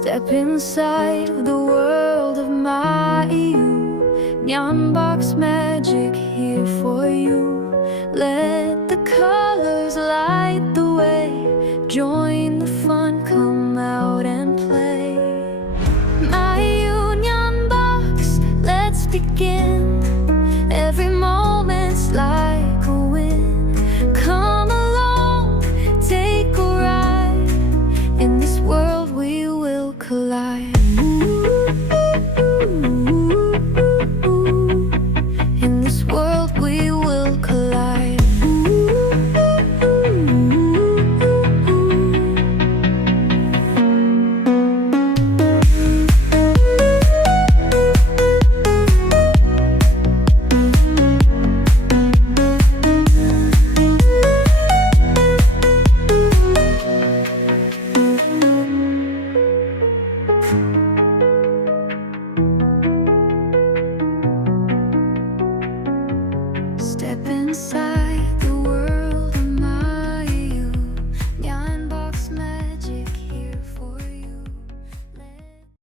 Step inside the world of Maaiyu Nyanbox magic here for you. Let the colors light the way. Join the fun, come out and play. Maaiyu Nyanbox, let's begin. Every moment's like a win. Come along, take a ride. In this world we will collide. In this world we will collide. Step inside